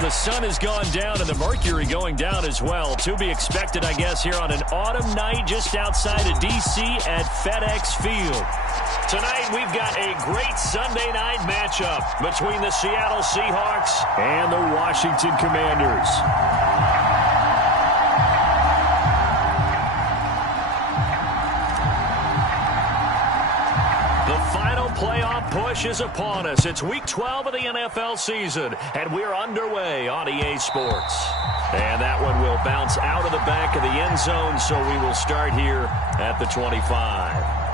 The sun has gone down and the mercury going down as well. To be expected, I guess, here on an autumn night just outside of D.C. at FedEx Field. Tonight, we've got a great Sunday night matchup between the Seattle Seahawks and the Washington Commanders. Playoff push is upon us. It's Week 12 of the NFL season, and we're underway on EA Sports. And that one will bounce out of the back of the end zone, so we will start here at the 25.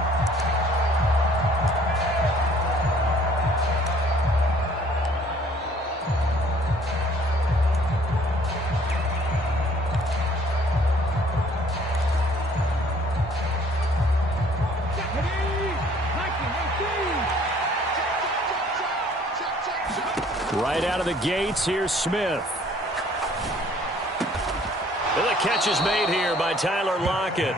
Right out of the gates, here's Smith. Well, the catch is made here by Tyler Lockett.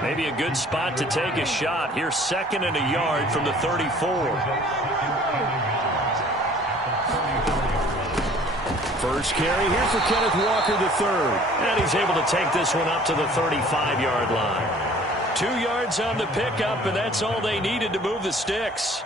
Maybe a good spot to take a shot. Here's 2nd and a yard from the 34. First carry here for Kenneth Walker III. And he's able to take this one up to the 35-yard line. 2 yards on the pickup, and that's all they needed to move the sticks.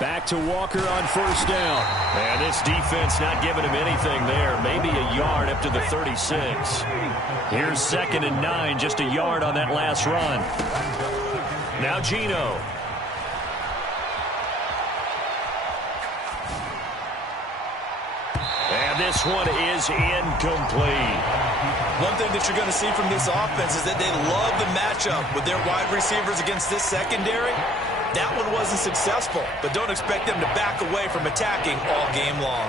Back to Walker on first down. And this defense not giving him anything there. Maybe a yard up to the 36. Here's 2nd and 9, just a yard on that last run. Now Geno. And this one is incomplete. One thing that you're going to see from this offense is that they love the matchup with their wide receivers against this secondary. That one wasn't successful, but don't expect them to back away from attacking all game long.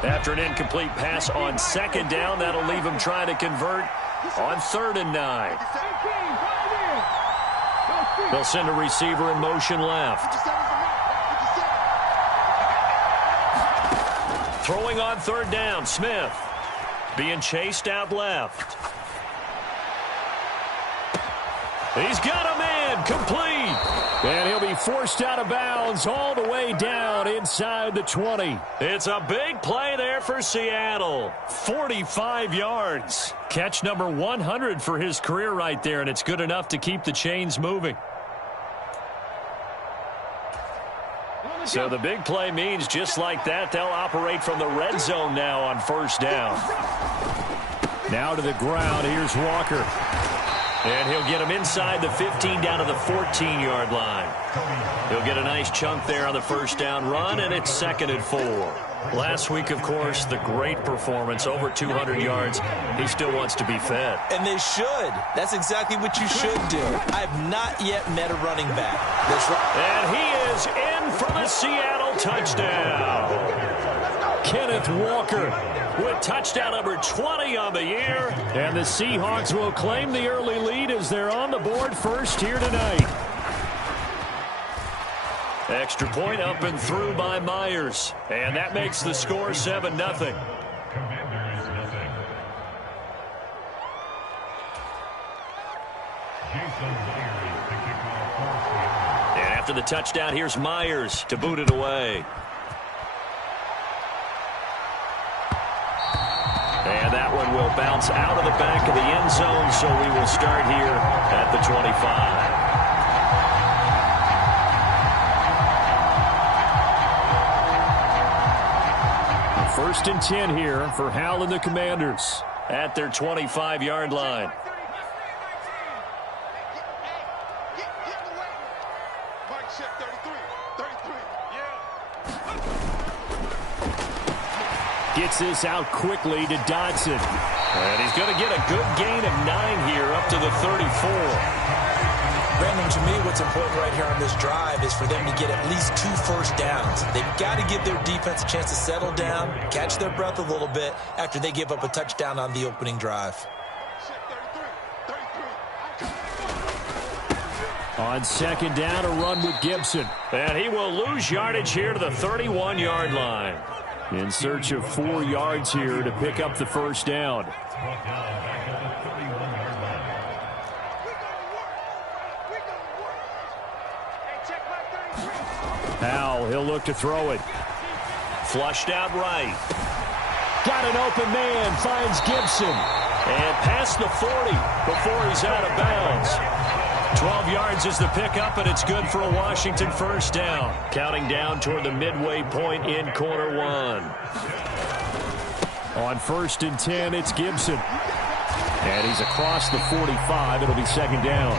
After an incomplete pass on 2nd down, that'll leave him trying to convert on 3rd and 9. They'll send a receiver in motion left. Throwing on 3rd down, Smith. Being chased out left. He's got a man, complete. And he'll be forced out of bounds all the way down inside the 20. It's a big play there for Seattle. 45 yards. Catch number 100 for his career right there, and it's good enough to keep the chains moving. So the big play means just like that, they'll operate from the red zone now on first down. Now to the ground, here's Walker. And he'll get him inside the 15 down to the 14-yard line. He'll get a nice chunk there on the first down run, and it's 2nd and 4. Last week, of course, the great performance, over 200 yards. He still wants to be fed. And they should. That's exactly what you should do. I have not yet met a running back. And he is in for the Seattle touchdown. Kenneth Walker with touchdown number 20 on the year. And the Seahawks will claim the early lead as they're on the board first here tonight. Extra point up and through by Myers. And that makes the score 7-0. And after the touchdown, here's Myers to boot it away. And that one will bounce out of the back of the end zone, so we will start here at the 25. 1st and 10 here for Hal and the Commanders at their 25-yard line. Gets this out quickly to Dodson. And he's going to get a good gain of 9 here up to the 34. Brandon, to me, what's important right here on this drive is for them to get at least 2 first downs. They've got to give their defense a chance to settle down, catch their breath a little bit after they give up a touchdown on the opening drive. On 2nd down, a run with Gibson. And he will lose yardage here to the 31-yard line. In search of 4 yards here to pick up the first down. Powell, he'll look to throw it. Flushed out right. Got an open man, finds Gibson. And past the 40 before he's out of bounds. 12 yards is the pickup, and it's good for a Washington first down. Counting down toward the midway point in quarter one. On 1st and 10, it's Gibson. And he's across the 45. It'll be second down.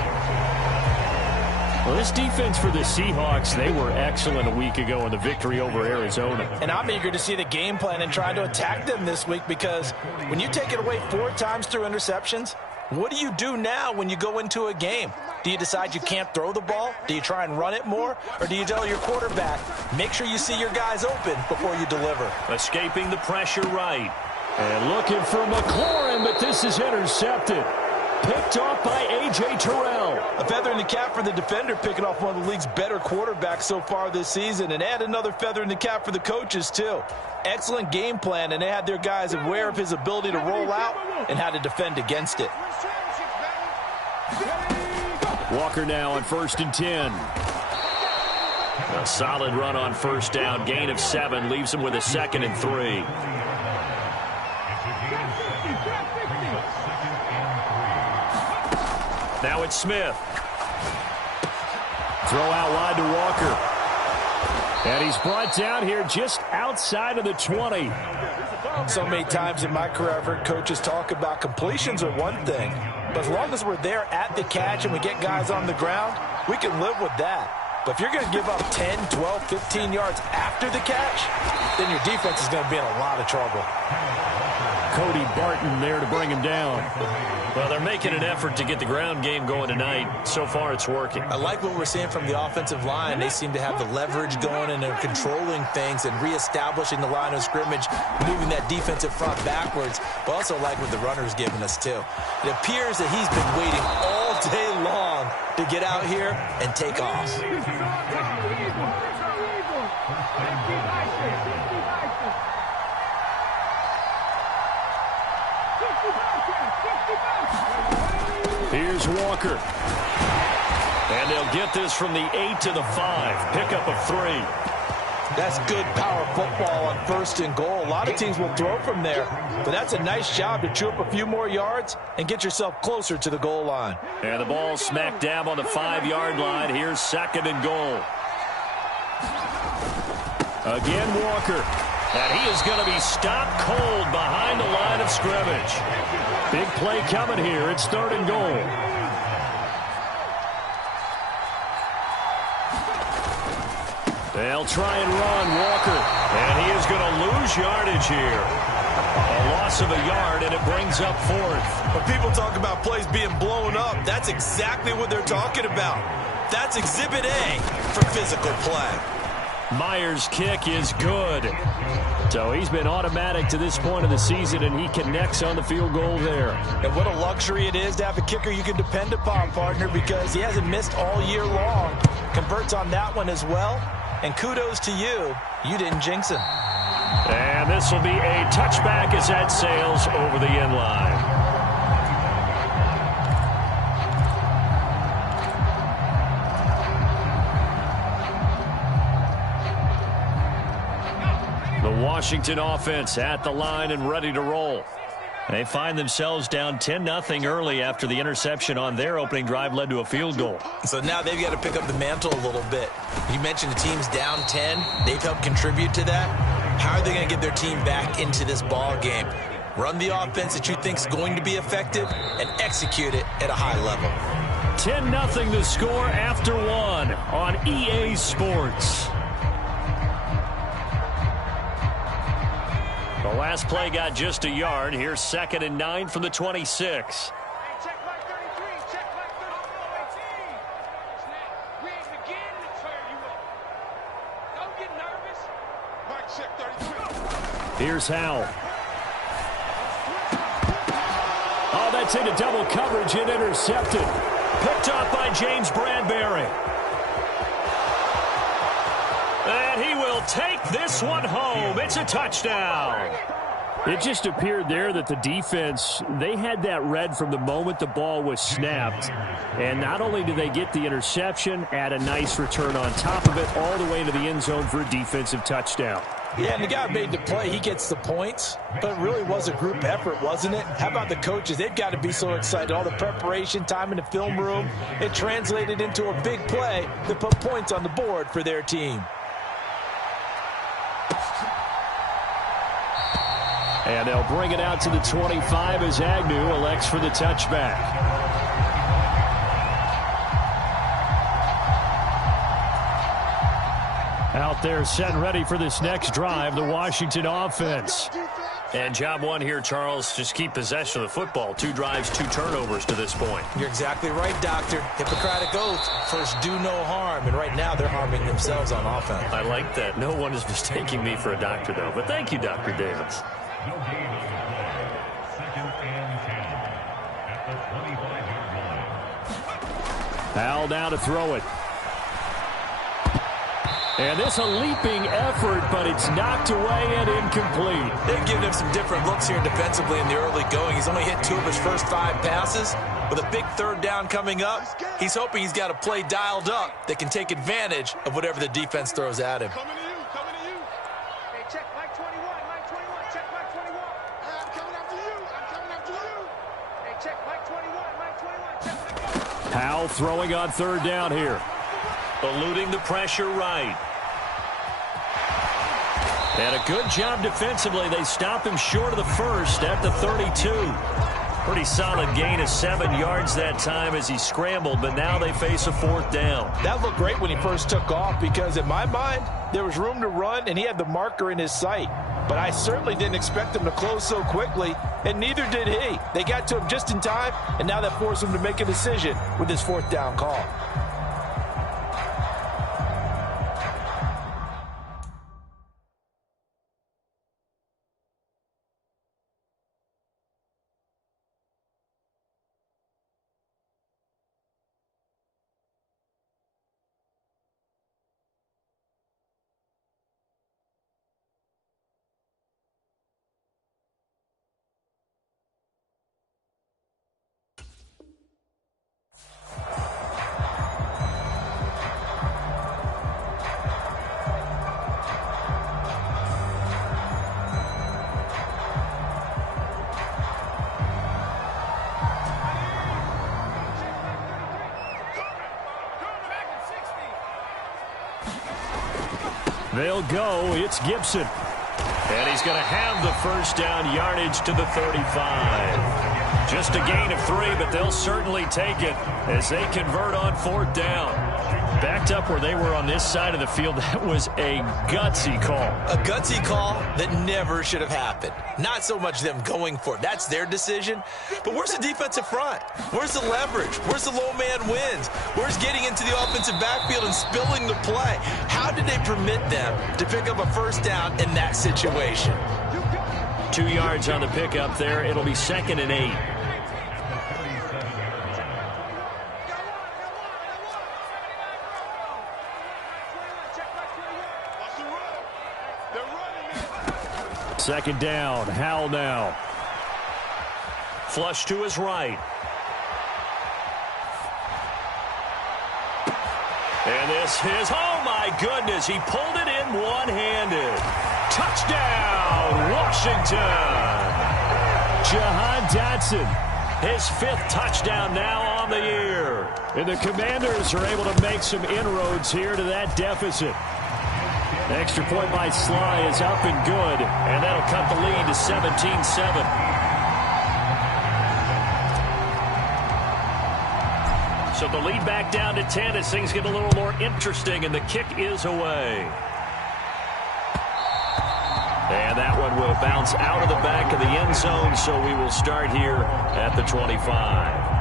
Well, this defense for the Seahawks, they were excellent a week ago in the victory over Arizona. And I'm eager to see the game plan and try to attack them this week, because when you take it away 4 times through interceptions, what do you do now when you go into a game? Do you decide you can't throw the ball? Do you try and run it more? Or do you tell your quarterback, make sure you see your guys open before you deliver? Escaping the pressure right. And looking for McLaurin, but this is intercepted. Picked off by A.J. Terrell. A feather in the cap for the defender, picking off one of the league's better quarterbacks so far this season. And add another feather in the cap for the coaches, too. Excellent game plan, and they had their guys aware of his ability to roll out and how to defend against it. Walker now on 1st and 10. A solid run on first down. Gain of 7 leaves him with a 2nd and 3. Now it's Smith. Throw out wide to Walker. And he's brought down here just outside of the 20. So many times in my career, I've heard coaches talk about completions are one thing, but as long as we're there at the catch and we get guys on the ground, we can live with that. But if you're going to give up 10, 12, 15 yards after the catch, then your defense is going to be in a lot of trouble. Cody Barton there to bring him down. Well, they're making an effort to get the ground game going tonight. So far, it's working. I like what we're seeing from the offensive line. They seem to have the leverage going, and they're controlling things and reestablishing the line of scrimmage, moving that defensive front backwards. But also like what the runner's giving us, too. It appears that he's been waiting all day long to get out here and take off. Here's Walker. And they'll get this from the 8 to the 5. Pickup of 3. That's good power football on 1st and goal. A lot of teams will throw from there, but that's a nice job to chew up a few more yards and get yourself closer to the goal line. And the ball smack dab on the 5-yard line. Here's 2nd and goal. Again, Walker. And he is going to be stopped cold behind the line of scrimmage. Big play coming here. It's 3rd and goal. They'll try and run Walker. And he is going to lose yardage here. A loss of a yard, and it brings up 4th. When people talk about plays being blown up, that's exactly what they're talking about. That's Exhibit A for physical play. Myers' kick is good. So he's been automatic to this point of the season, and he connects on the field goal there. And what a luxury it is to have a kicker you can depend upon, partner, because he hasn't missed all year long. Converts on that one as well. And kudos to you. You didn't jinx him. And this will be a touchback as that sails over the end line. The Washington offense at the line and ready to roll. They find themselves down 10-0 early after the interception on their opening drive led to a field goal. So now they've got to pick up the mantle a little bit. You mentioned the team's down 10. They've helped contribute to that. How are they going to get their team back into this ball game? Run the offense that you think is going to be effective and execute it at a high level. 10-0 the score after 1 on EA Sports. The last play got just a yard. Here's 2nd and 9 from the 26. Here's Howell. Oh, that's into double coverage and intercepted. Picked up by James Bradbury. And he will take this one home. It's a touchdown. It just appeared there that the defense, they had that read from the moment the ball was snapped. And not only did they get the interception, add a nice return on top of it, all the way into the end zone for a defensive touchdown. Yeah, and the guy made the play. He gets the points, but it really was a group effort, wasn't it? How about the coaches? They've got to be so excited. All the preparation, time in the film room, it translated into a big play that put points on the board for their team. And they'll bring it out to the 25 as Agnew elects for the touchback. Out there set and ready for this next drive, the Washington offense. And job one here, Charles, just keep possession of the football. 2 drives, 2 turnovers to this point. You're exactly right, Doctor. Hippocratic oath, first do no harm. And right now they're harming themselves on offense. I like that. No one is mistaking me for a doctor, though. But thank you, Dr. Davis. No gain on the play. 2nd and 10 at the 25-yard line. Hal now to throw it. And this a leaping effort, but it's knocked away and incomplete. They've given him some different looks here defensively in the early going. He's only hit 2 of his first 5 passes. With a big 3rd down coming up, he's hoping he's got a play dialed up that can take advantage of whatever the defense throws at him. Coming to you, coming to you. Hey, check Mike 21, Mike 21, check Mike 21. Hey, I'm coming after you, I'm coming after you. Hey, check Mike 21, Mike 21, check Mike 21. Hal throwing on 3rd down here. Eluding the pressure right. And a good job defensively. They stop him short of the first at the 32. Pretty solid gain of 7 yards that time as he scrambled, but now they face a 4th down. That looked great when he first took off because in my mind, there was room to run and he had the marker in his sight. But I certainly didn't expect him to close so quickly, and neither did he. They got to him just in time, and now that forced him to make a decision with his 4th down call. They'll go. It's Gibson. And he's going to have the 1st down yardage to the 35. Just a gain of 3, but they'll certainly take it as they convert on 4th down. Backed up where they were on this side of the field, that was a gutsy call. A gutsy call that never should have happened. Not so much them going for it. That's their decision. But where's the defensive front? Where's the leverage? Where's the low man wins? Where's getting into the offensive backfield and spilling the play? How did they permit them to pick up a 1st down in that situation? 2 yards on the pickup there. It'll be 2nd and 8. Second down, Hal now. Flush to his right. And this is, oh my goodness, he pulled it in one-handed. Touchdown, Washington. Jahan Dotson, his 5th touchdown now on the year. And the Commanders are able to make some inroads here to that deficit. Extra point by Sly is up and good, and that'll cut the lead to 17-7. So the lead back down to 10 as things get a little more interesting, and the kick is away. And that one will bounce out of the back of the end zone, so we will start here at the 25.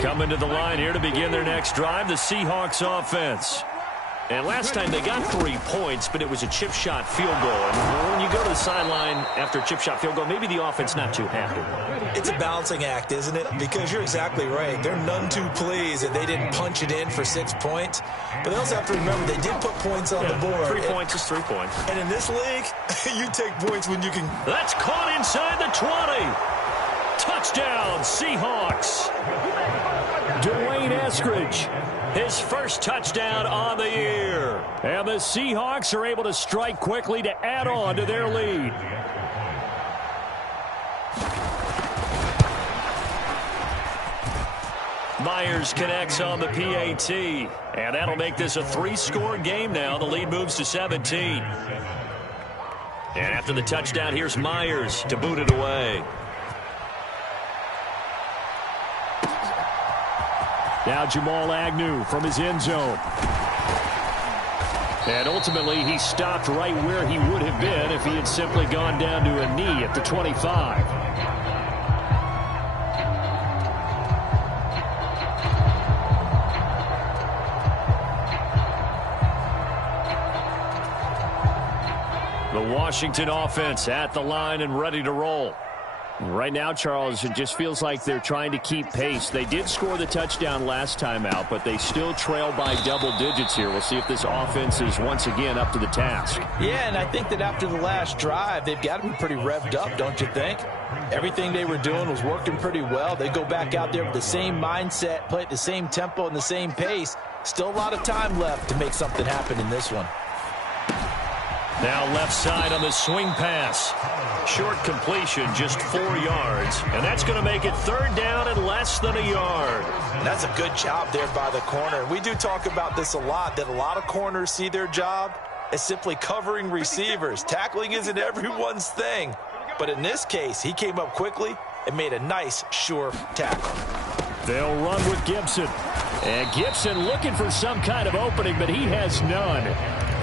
Coming to the line here to begin their next drive, the Seahawks offense. And last time they got 3 points, but it was a chip shot field goal. And when you go to the sideline after a chip shot field goal, maybe the offense not too happy. It's a balancing act, isn't it? Because you're exactly right. They're none too pleased that they didn't punch it in for 6 points. But they also have to remember they did put points on the board. 3 points is 3 points. And in this league, you take points when you can. That's caught inside the 20. Touchdown, Seahawks. Dwayne Eskridge, his first touchdown on the year. And the Seahawks are able to strike quickly to add on to their lead. Myers connects on the PAT. And that'll make this a 3-score game now. The lead moves to 17. And after the touchdown, here's Myers to boot it away. Now Jamal Agnew from his end zone. And ultimately, he stopped right where he would have been if he had simply gone down to a knee at the 25. The Washington offense at the line and ready to roll. Right now, Charles, it just feels like they're trying to keep pace. They did score the touchdown last time out, but they still trail by double digits here. We'll see if this offense is once again up to the task. Yeah, and I think that after the last drive, they've got to be pretty revved up, don't you think? Everything they were doing was working pretty well. They go back out there with the same mindset, play at the same tempo and the same pace. Still a lot of time left to make something happen in this one. Now left side on the swing pass. Short completion, just 4 yards. And that's going to make it 3rd down and less than a yard. And that's a good job there by the corner. We do talk about this a lot, that a lot of corners see their job as simply covering receivers. Tackling isn't everyone's thing. But in this case, he came up quickly and made a nice, sure tackle. They'll run with Gibson. And Gibson looking for some kind of opening, but he has none.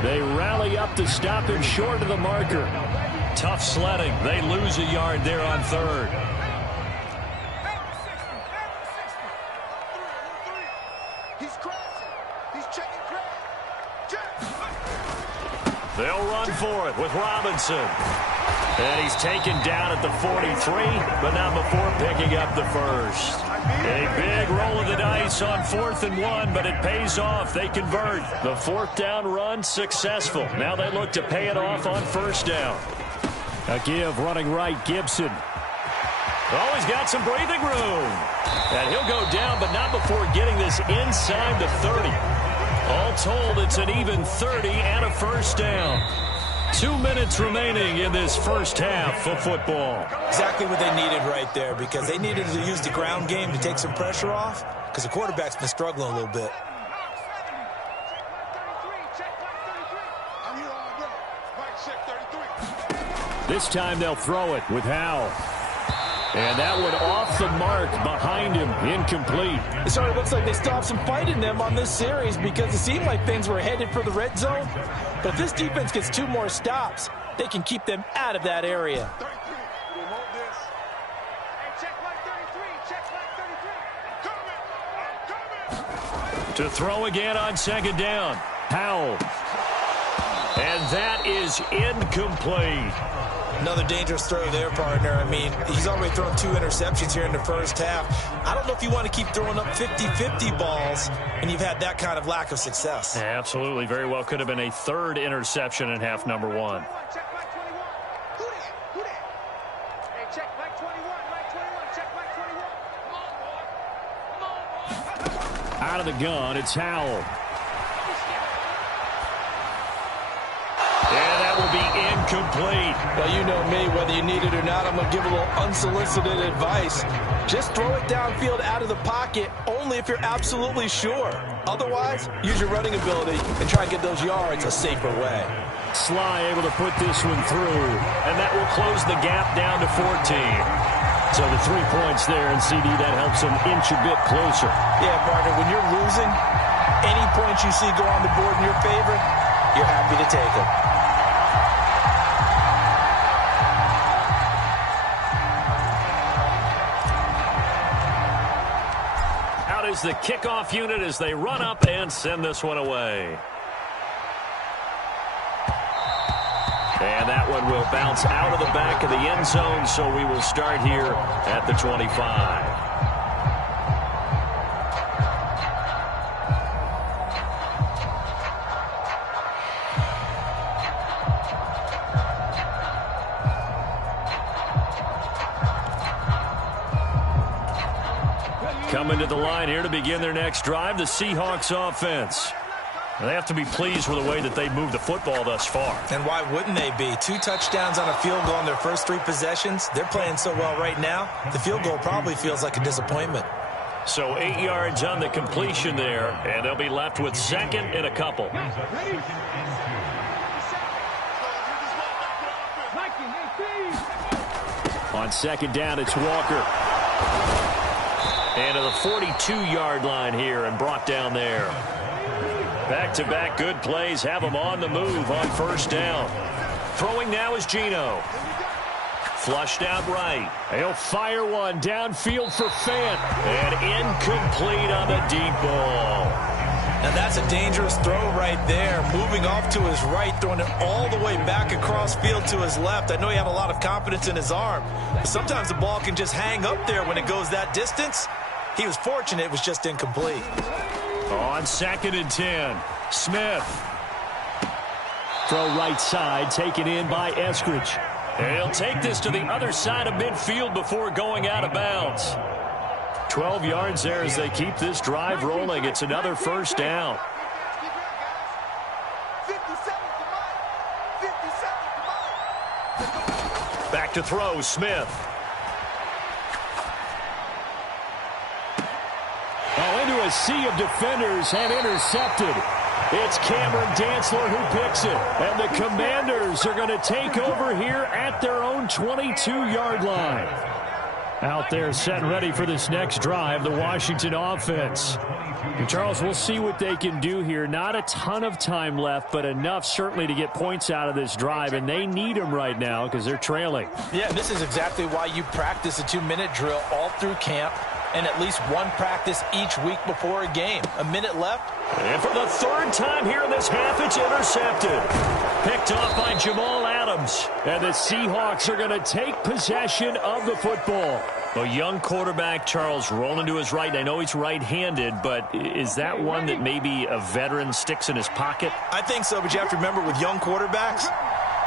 They rally up to stop him short of the marker. Tough sledding. They lose a yard there on 3rd. He's crashing. He's checking crash. They'll run for it with Robinson. And he's taken down at the 43, but not before picking up the first. A big roll of the dice on 4th and 1, but it pays off. They convert. The 4th down run successful. Now they look to pay it off on 1st down. A give running right, Gibson. Oh, he's got some breathing room. And he'll go down, but not before getting this inside the 30. All told, it's an even 30 and a 1st down. 2 minutes remaining in this first half of football. Exactly what they needed right there, because they needed to use the ground game to take some pressure off, because the quarterback's been struggling a little bit. This time they'll throw it with Howell. And that one off the mark behind him, incomplete. So it looks like they still have some fight in them on this series, because it seemed like things were headed for the red zone. But if this defense gets 2 more stops, they can keep them out of that area. To throw again on 2nd down. Howell. And that is incomplete. Another dangerous throw there, partner. I mean, he's already thrown 2 interceptions here in the first half. I don't know if you want to keep throwing up 50-50 balls and you've had that kind of lack of success. Absolutely. Very well could have been a 3rd interception in half number 1. Out of the gun, it's Howell. And that will be incomplete. Well, you know me, whether you need it or not, I'm going to give a little unsolicited advice. Just throw it downfield out of the pocket, only if you're absolutely sure. Otherwise, use your running ability and try and get those yards a safer way. Sly able to put this one through, and that will close the gap down to 14. So the 3 points there, and CD, that helps them inch a bit closer. Yeah, partner, when you're losing, any points you see go on the board in your favor, you're happy to take them. Out is the kickoff unit as they run up and send this one away. And that one will bounce out of the back of the end zone, so we will start here at the 25. Coming to the line here to begin their next drive, the Seahawks offense. They have to be pleased with the way that they moved the football thus far. And why wouldn't they be? 2 touchdowns on a field goal in their first 3 possessions. They're playing so well right now, the field goal probably feels like a disappointment. So 8 yards on the completion there, and they'll be left with 2nd and a couple. On 2nd down, it's Walker. And to the 42-yard line here and brought down there. Back-to-back good plays have him on the move on 1st down. Throwing now is Geno. Flushed out right. He'll fire one downfield for Fant. And incomplete on the deep ball. Now that's a dangerous throw right there. Moving off to his right, throwing it all the way back across field to his left. I know he had a lot of confidence in his arm. But sometimes the ball can just hang up there when it goes that distance. He was fortunate it was just incomplete. On 2nd and 10, Smith. Throw right side, taken in by Eskridge. And he'll take this to the other side of midfield before going out of bounds. 12 yards there as they keep this drive rolling. It's another 1st down. Back to throw, Smith. Into a sea of defenders and intercepted. It's Cameron Dantzler who picks it. And the Commanders are going to take over here at their own 22-yard line. Out there set and ready for this next drive, the Washington offense. And Charles, we'll see what they can do here. Not a ton of time left, but enough certainly to get points out of this drive, and they need them right now because they're trailing. Yeah, this is exactly why you practice a 2-minute drill all through camp and at least one practice each week before a game. A minute left. And for the 3rd time here in this half, it's intercepted. Picked off by Jamal Adams. And the Seahawks are going to take possession of the football. A young quarterback, Charles, rolling to his right. I know he's right-handed, but is that one that maybe a veteran sticks in his pocket? I think so, but you have to remember with young quarterbacks,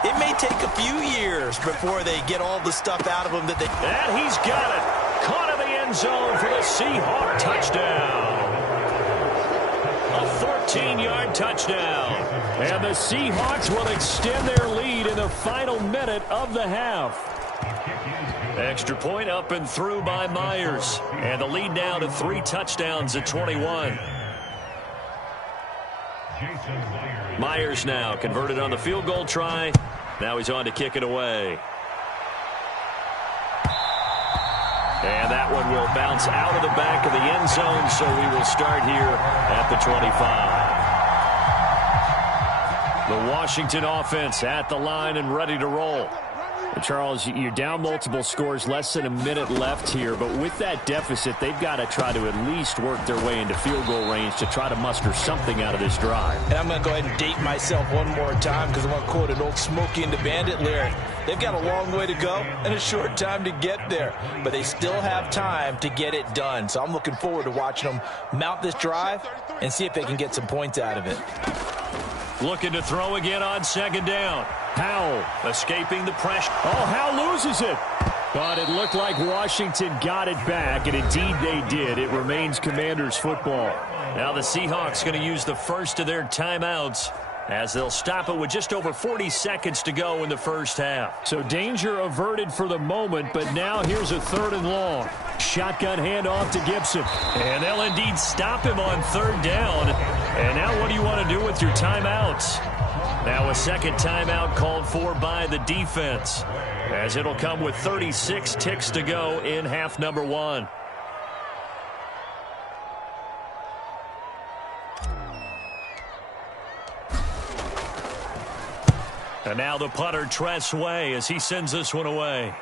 it may take a few years before they get all the stuff out of them that they... And he's got it. Caught in the end zone for the Seahawk touchdown. A 14-yard touchdown. And the Seahawks will extend their lead in the final minute of the half. Extra point up and through by Myers. And the lead now to 3 touchdowns at 21. Myers now converted on the field goal try. Now he's on to kick it away. And that one will bounce out of the back of the end zone, so we will start here at the 25. The Washington offense at the line and ready to roll. Charles, you're down multiple scores, less than a minute left here, but with that deficit, they've got to try to at least work their way into field goal range to try to muster something out of this drive. And I'm going to go ahead and date myself one more time because I want to quote an old Smokey and the Bandit lyric. They've got a long way to go and a short time to get there, but they still have time to get it done. So I'm looking forward to watching them mount this drive and see if they can get some points out of it. Looking to throw again on 2nd down. Howell escaping the pressure. Oh, Howell loses it. But it looked like Washington got it back, and indeed they did. It remains Commanders football. Now the Seahawks going to use the first of their timeouts as they'll stop it with just over 40 seconds to go in the first half. So danger averted for the moment, but now here's a 3rd and long. Shotgun handoff to Gibson. And they'll indeed stop him on 3rd down. And now what do you want to do with your timeouts? Now a 2nd timeout called for by the defense, as it'll come with 36 ticks to go in half number 1. And now the punter, Tress Way, as he sends this one away.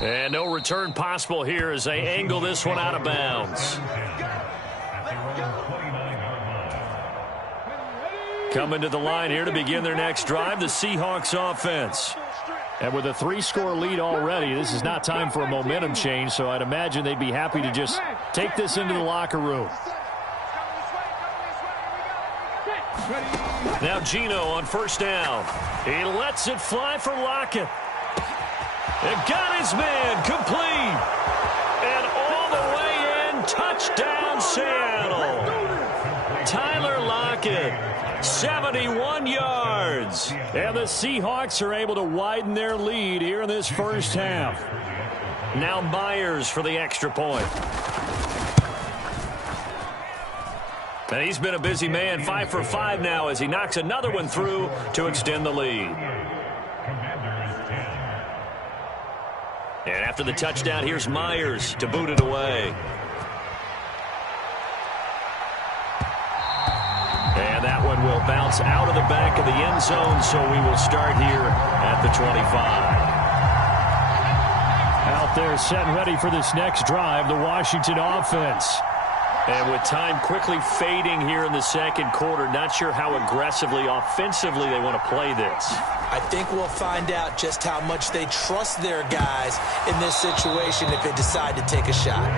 And no return possible here as they angle this one out of bounds. Coming to the line here to begin their next drive, the Seahawks offense. And with a 3-score lead already, this is not time for a momentum change, so I'd imagine they'd be happy to just take this into the locker room. Now Geno on first down. He lets it fly for Lockett. It got his man complete. And all the way in, touchdown Seattle. Tyler Lockett, 71 yards. And the Seahawks are able to widen their lead here in this first half. Now Myers for the extra point. And he's been a busy man, 5 for 5 now as he knocks another one through to extend the lead. And after the touchdown, here's Myers to boot it away. And that one will bounce out of the back of the end zone, so we will start here at the 25. Out there set and ready for this next drive, the Washington offense. And with time quickly fading here in the second quarter, not sure how aggressively, offensively they want to play this. I think we'll find out just how much they trust their guys in this situation if they decide to take a shot.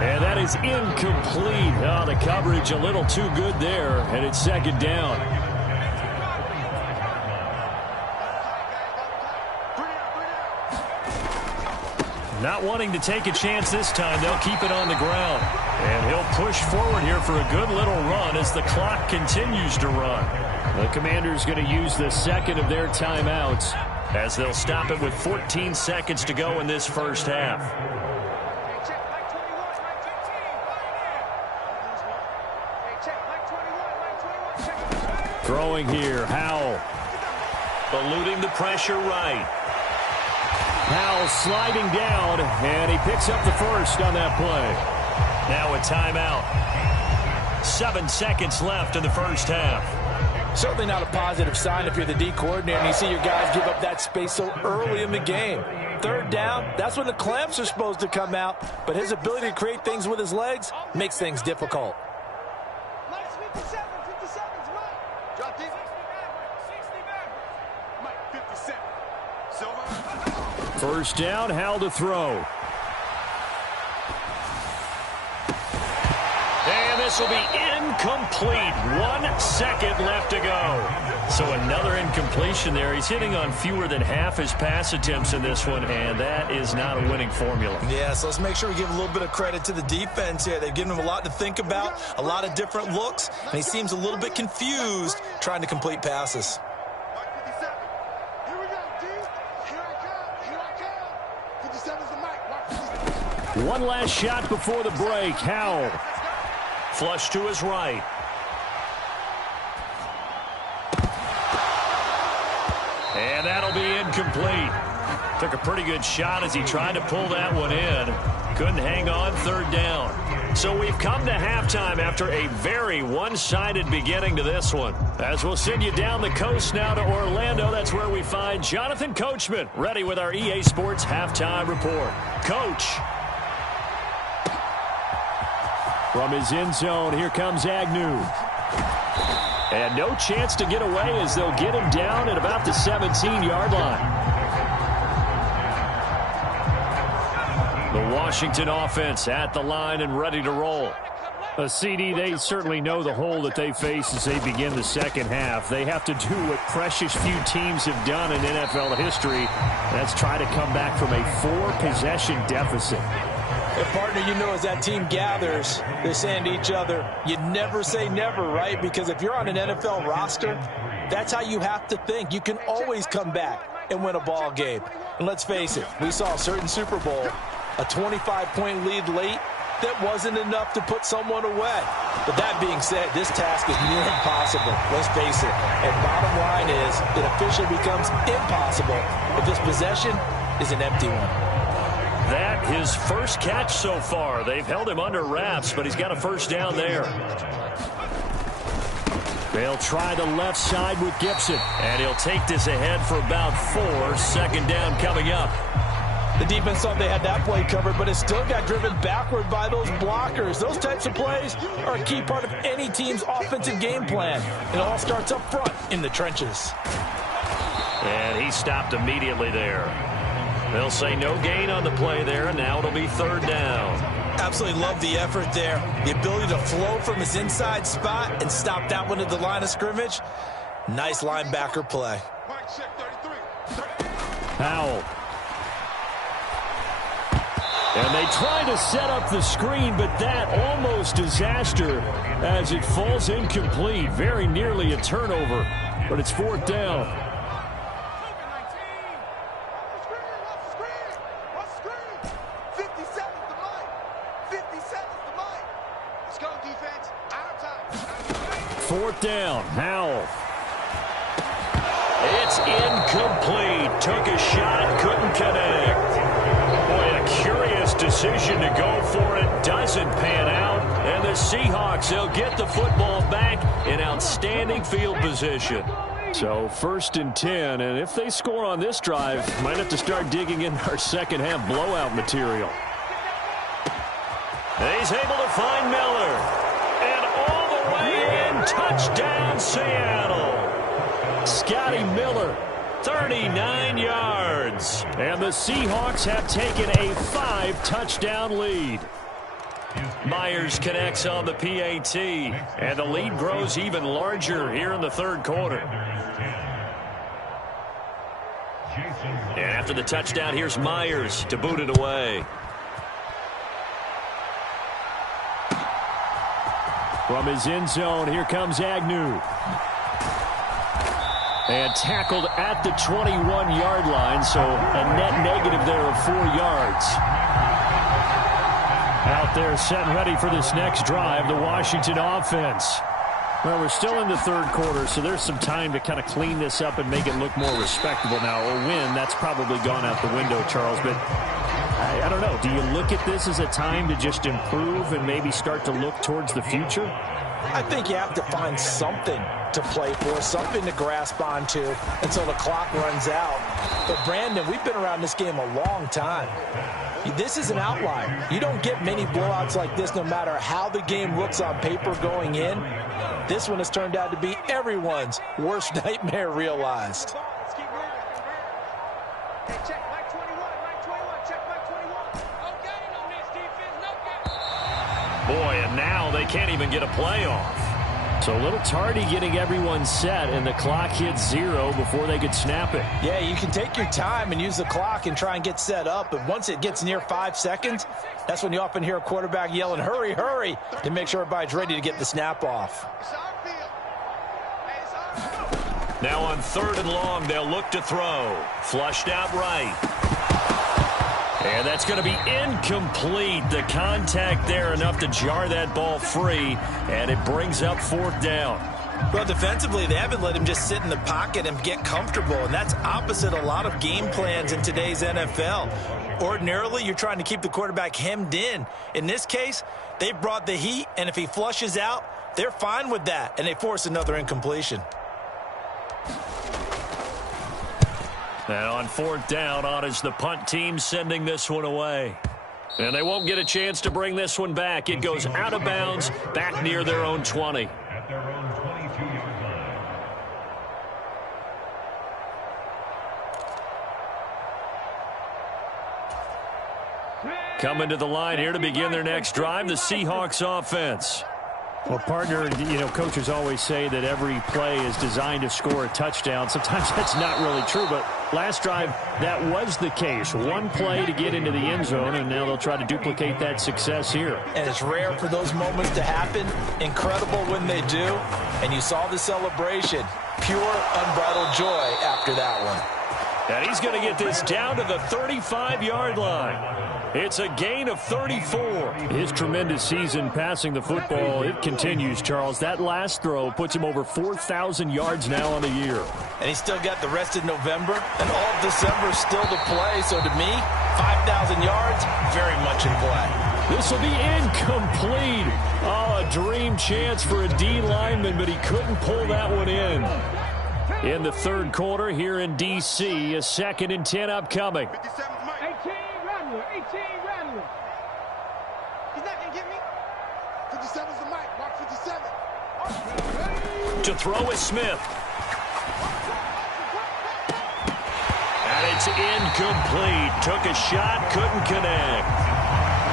And that is incomplete. Oh, the coverage a little too good there, and it's second down. Not wanting to take a chance this time, they'll keep it on the ground. And he'll push forward here for a good little run as the clock continues to run. The Commanders going to use the second of their timeouts as they'll stop it with 14 seconds to go in this first half. Throwing here, Howell. Eluding the pressure right. Howell sliding down, and he picks up the first on that play. Now a timeout. 7 seconds left in the first half. Certainly not a positive sign if you're the D coordinator and you see your guys give up that space so early in the game. Third down, that's when the clamps are supposed to come out, but his ability to create things with his legs makes things difficult. First down, Howell to throw. And this will be incomplete. 1 second left to go. So another incompletion there. He's hitting on fewer than half his pass attempts in this one, and that is not a winning formula. Yeah, so let's make sure we give a little bit of credit to the defense here. They've given him a lot to think about, a lot of different looks, and he seems a little bit confused trying to complete passes. One last shot before the break. Howell. Flush to his right. And that'll be incomplete. Took a pretty good shot as he tried to pull that one in. Couldn't hang on, third down. So we've come to halftime after a very one-sided beginning to this one. As we'll send you down the coast now to Orlando, that's where we find Jonathan Coachman, ready with our EA Sports Halftime Report. Coach. From his end zone, here comes Agnew. And no chance to get away as they'll get him down at about the 17-yard line. The Washington offense at the line and ready to roll. A CD, they certainly know the hole that they face as they begin the second half. They have to do what precious few teams have done in NFL history. That's try to come back from a 4-possession deficit. And partner, you know, as that team gathers, they're saying to each other, you never say never, right? Because if you're on an NFL roster, that's how you have to think. You can always come back and win a ball game. And let's face it, we saw a certain Super Bowl, a 25-point lead late, that wasn't enough to put someone away. But that being said, this task is near impossible. Let's face it. And bottom line is, it officially becomes impossible if this possession is an empty one. That his first catch so far. They've held him under wraps, but he's got a first down there. They'll try the left side with Gibson, and he'll take this ahead for about 4. Second down coming up. The defense thought they had that play covered, but it still got driven backward by those blockers. Those types of plays are a key part of any team's offensive game plan. It all starts up front in the trenches. And he stopped immediately there. They'll say no gain on the play there, and now it'll be third down. Absolutely love the effort there. The ability to flow from his inside spot and stop that one at the line of scrimmage. Nice linebacker play. Powell. And they try to set up the screen, but that almost disaster as it falls incomplete. Very nearly a turnover, but it's fourth down. Fourth down, Howell. It's incomplete. Took a shot, couldn't connect. Boy, a curious decision to go for it. Doesn't pan out. And the Seahawks, they'll get the football back in outstanding field position. So first and 10, and if they score on this drive, might have to start digging in our second half blowout material. And he's able to find Miller. And all the way in, touchdown Seattle. Scotty Miller, 39 yards. And the Seahawks have taken a 5-touchdown lead. Myers connects on the PAT, and the lead grows even larger here in the third quarter. And after the touchdown, here's Myers to boot it away. From his end zone, here comes Agnew. And tackled at the 21-yard line, so a net negative there of 4 yards. Out there set ready for this next drive, the Washington offense. Well, we're still in the third quarter, so there's some time to kind of clean this up and make it look more respectable now. A win, that's probably gone out the window, Charles, but I don't know. Do you look at this as a time to just improve and maybe start to look towards the future? I think you have to find something to play for, something to grasp onto until the clock runs out. But, Brandon, we've been around this game a long time. This is an outlier. You don't get many blowouts like this no matter how the game looks on paper going in. This one has turned out to be everyone's worst nightmare realized. Boy, and now they can't even get a play off. So a little tardy getting everyone set, and the clock hits 0 before they could snap it. Yeah, you can take your time and use the clock and try and get set up, but once it gets near 5 seconds, that's when you often hear a quarterback yelling, hurry, hurry, to make sure everybody's ready to get the snap off. Now on third and long, they'll look to throw. Flushed out right. And that's going to be incomplete. The contact there enough to jar that ball free, and it brings up fourth down. Well, defensively, they haven't let him just sit in the pocket and get comfortable, and that's opposite a lot of game plans in today's NFL. Ordinarily, you're trying to keep the quarterback hemmed in. In this case, they brought the heat, and if he flushes out, they're fine with that, and they force another incompletion. And on fourth down, on is the punt team sending this one away. And they won't get a chance to bring this one back. It goes out of bounds, back near their own 20. At their own 22-yard line. Coming to the line here to begin their next drive, the Seahawks offense. Well, partner, you know, coaches always say that every play is designed to score a touchdown. Sometimes that's not really true, but last drive, that was the case. One play to get into the end zone, and now they'll try to duplicate that success here. And it's rare for those moments to happen. Incredible when they do. And you saw the celebration. Pure, unbridled joy after that one. And he's going to get this down to the 35-yard line. It's a gain of 34. His tremendous season passing the football, it continues, Charles. That last throw puts him over 4,000 yards now on the year. And he's still got the rest of November and all of December still to play. So to me, 5,000 yards, very much in play. This will be incomplete. Oh, a dream chance for a D lineman, but he couldn't pull that one in. In the third quarter here in D.C., a 2nd and 10 upcoming. 18. ain't rattling. He's not going to get me. 57's the mic. Mark 57. To throw is Smith. And it's incomplete. Took a shot, couldn't connect.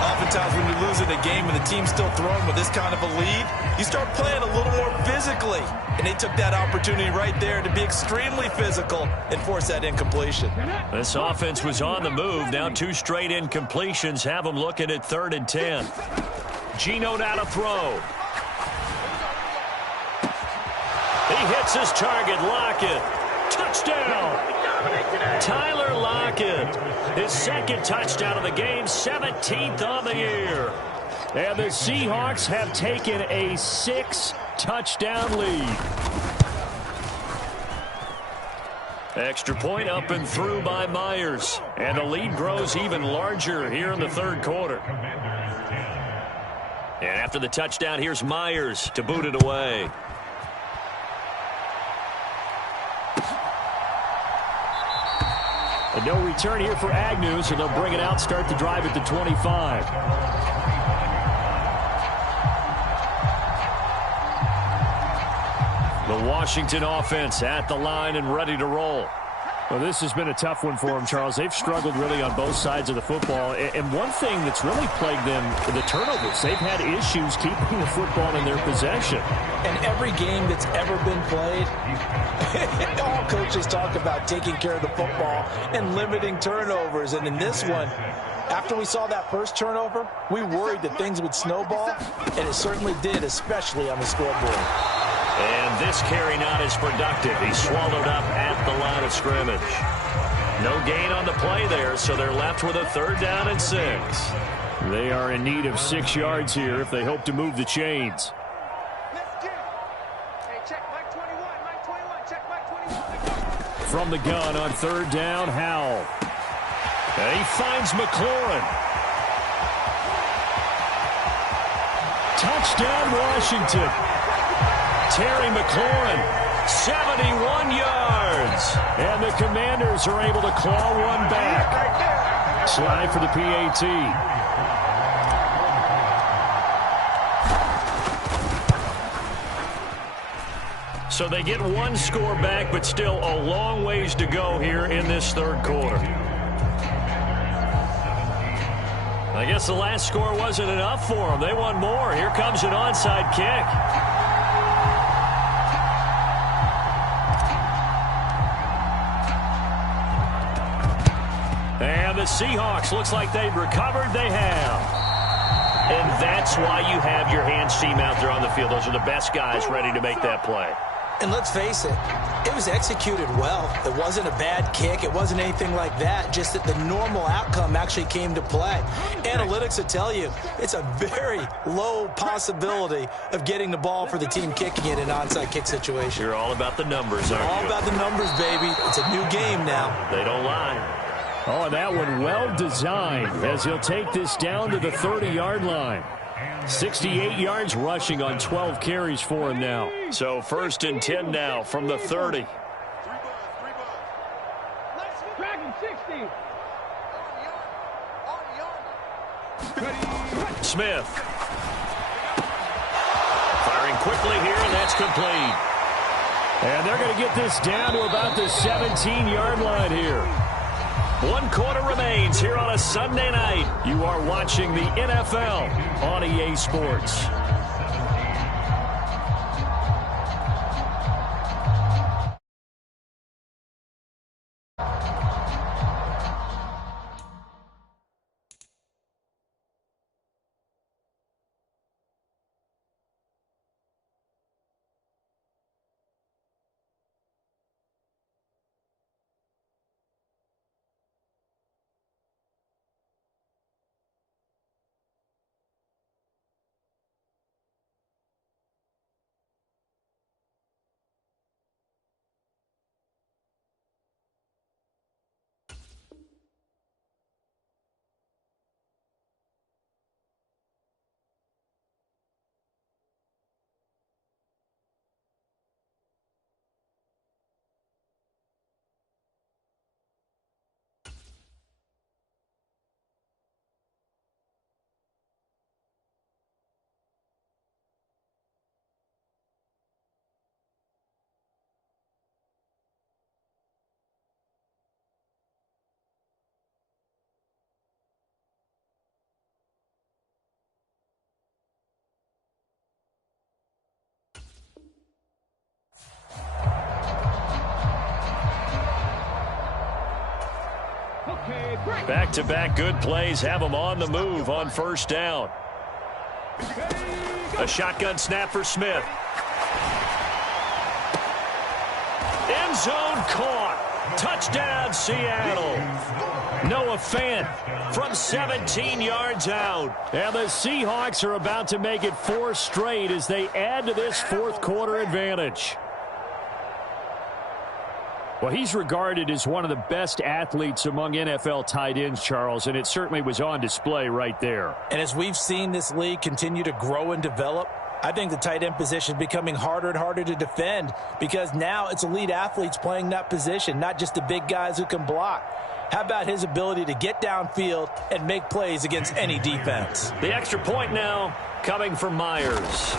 Oftentimes when you're losing a game and the team's still throwing with this kind of a lead, you start playing a little more physically. And they took that opportunity right there to be extremely physical and force that incompletion. This offense was on the move. Now 2 straight incompletions have them looking at 3rd and 10. Geno now to throw. He hits his target. Lockett. Touchdown. Tyler Lockett, his 2nd touchdown of the game, 17th on the year. And the Seahawks have taken a 6-touchdown lead. Extra point up and through by Myers. And the lead grows even larger here in the 3rd quarter. And after the touchdown, here's Myers to boot it away. And no return here for Agnew, so they'll bring it out, start the drive at the 25. The Washington offense at the line and ready to roll. Well, this has been a tough one for them, Charles. They've struggled really on both sides of the football. And one thing that's really plagued them, the turnovers. They've had issues keeping the football in their possession. And every game that's ever been played, all coaches talk about taking care of the football and limiting turnovers. And in this one, after we saw that first turnover, we worried that things would snowball, and it certainly did, especially on the scoreboard. And this carry not as productive. He's swallowed up at the line of scrimmage. No gain on the play there, so they're left with a 3rd down and 6. They are in need of 6 yards here if they hope to move the chains. From the gun on 3rd down, Howell. And he finds McLaurin. Touchdown, Washington. Terry McLaurin, 71 yards. And the Commanders are able to claw one back. Slide for the PAT. So they get 1 score back, but still a long ways to go here in this 3rd quarter. I guess the last score wasn't enough for them. They want more. Here comes an onside kick. And the Seahawks, looks like they've recovered. They have. And that's why you have your hands team out there on the field. Those are the best guys ready to make that play. And let's face it, it was executed well. It wasn't a bad kick. It wasn't anything like that. Just that the normal outcome actually came to play. Analytics will tell you it's a very low possibility of getting the ball for the team kicking it in an onside kick situation. You're all about the numbers, aren't you? All about the numbers, baby. It's a new game now. They don't lie. Oh, and that one well designed as he'll take this down to the 30-yard line. 68 yards rushing on 12 carries for him now. So 1st and 10 now from the 30. Smith. Firing quickly here, and that's complete. And they're going to get this down to about the 17-yard line here. 1 quarter remains here on a Sunday night. You are watching the NFL on EA Sports. Back-to-back good plays have them on the move on first down. A shotgun snap for Smith. End zone caught. Touchdown, Seattle. Noah Fant from 17 yards out. And the Seahawks are about to make it 4 straight as they add to this fourth quarter advantage. Well, he's regarded as one of the best athletes among NFL tight ends, Charles, and it certainly was on display right there. And as we've seen this league continue to grow and develop, I think the tight end position is becoming harder and harder to defend because now it's elite athletes playing that position, not just the big guys who can block. How about his ability to get downfield and make plays against any defense? The extra point now coming from Myers.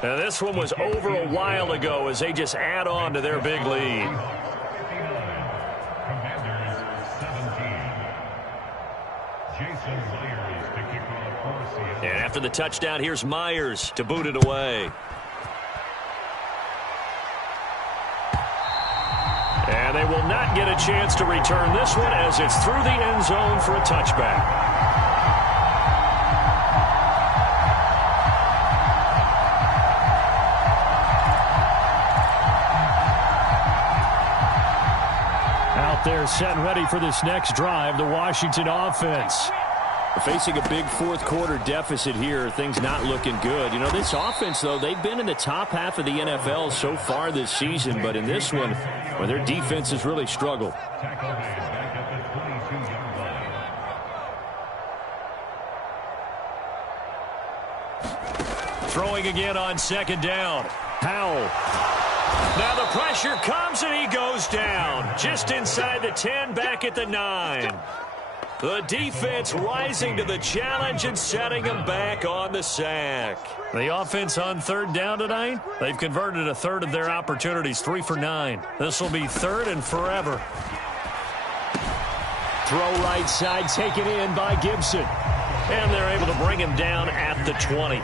Now, this one was over a while ago as they just add on to their big lead. And after the touchdown, here's Myers to boot it away. And they will not get a chance to return this one as it's through the end zone for a touchback. They're set and ready for this next drive, the Washington offense. Facing a big fourth quarter deficit here, things not looking good. You know, this offense, though, they've been in the top half of the NFL so far this season, but in this one, well, their defense has really struggled. Throwing again on second down. Howell. Now the pressure comes and he goes down. Just inside the 10, back at the 9. The defense rising to the challenge and setting him back on the sack. The offense on third down tonight, they've converted a third of their opportunities, 3 for 9. This will be third and forever. Throw right side, taken in by Gibson. And they're able to bring him down at the 20.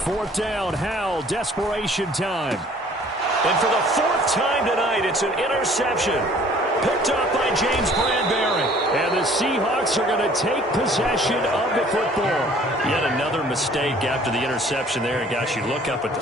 Fourth down, Howell, desperation time. And for the 4th time tonight, it's an interception. Picked up by James Bradbury. And the Seahawks are going to take possession of the football. Yet another mistake after the interception there. And gosh, you look up at the